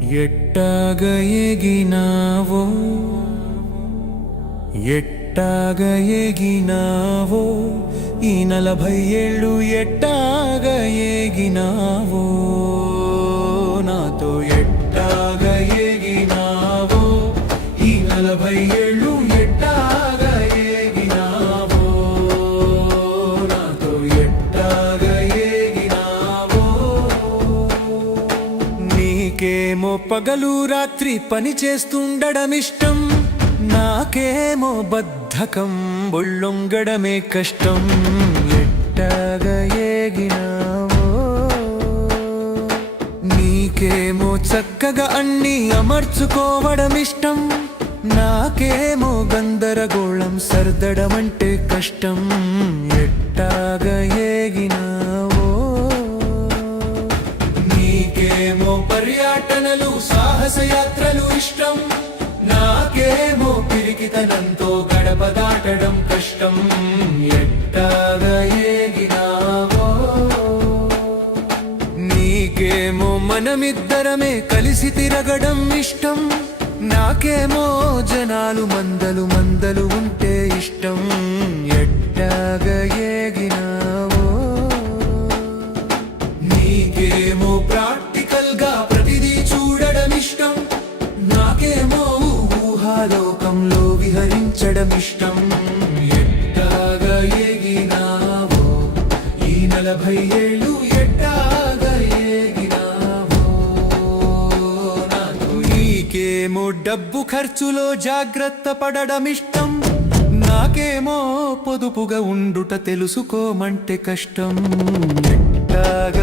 ఎట్టాగ ఎగినావో ఎట్టాగ ఎగినావో ఈ 40 ఏళ్ళు ఎట్టాగ ఎగినావో నాతో ఎట్టాగ ఎగినావో ఈ 40 ఏళ్ళు ఎట్టాగ ఎగినావో నాతో ఎట్టాగ ఎగినావో నీకేమో పగలు రాత్రి పని చేస్తుండడం ఇష్టం నాకేమో బద్ధకం బొళ్ళొంగడమే కష్టం ఎట్టాగ ఎగినావో నీకేమో చక్కగా అన్నీ అమర్చుకోవడం ఇష్టం నాకేమో గందరగోళం సర్దడమంటే కష్టం ఎట్టాగ ఎగినావో నీకేమో పర్యటనలు సాహసయాత్రలు ఇష్టం నాకేమో పిరికితనంతో గడప దాటడం కష్టం ఎట్టాగ ఎగినావో నీకేమో మనమిద్దరమే కలిసి తిరగడం ఇష్టం నాకేమో జనాలు మందలు ఉంటే ఇష్టం ఎట్టాగ ఎగినావో నీకేమో ప్రాక్టికల్ గా ప్రతిదీ చూడడం ఇష్టం నాకేమో ఊహాలోకంలో విహరించడం ఇష్టం ఎట్టాగ ఎగినావో ఈ 40 ఏళ్ళు ఎట్టాగ ఎగినావో నాకు నీకేమో డబ్బు ఖర్చులో జాగ్రత్త పడడం ఇష్టం నాకేమో పొదుపుగా ఉండుట తెలుసుకోమంటే కష్టం ఎట్టాగ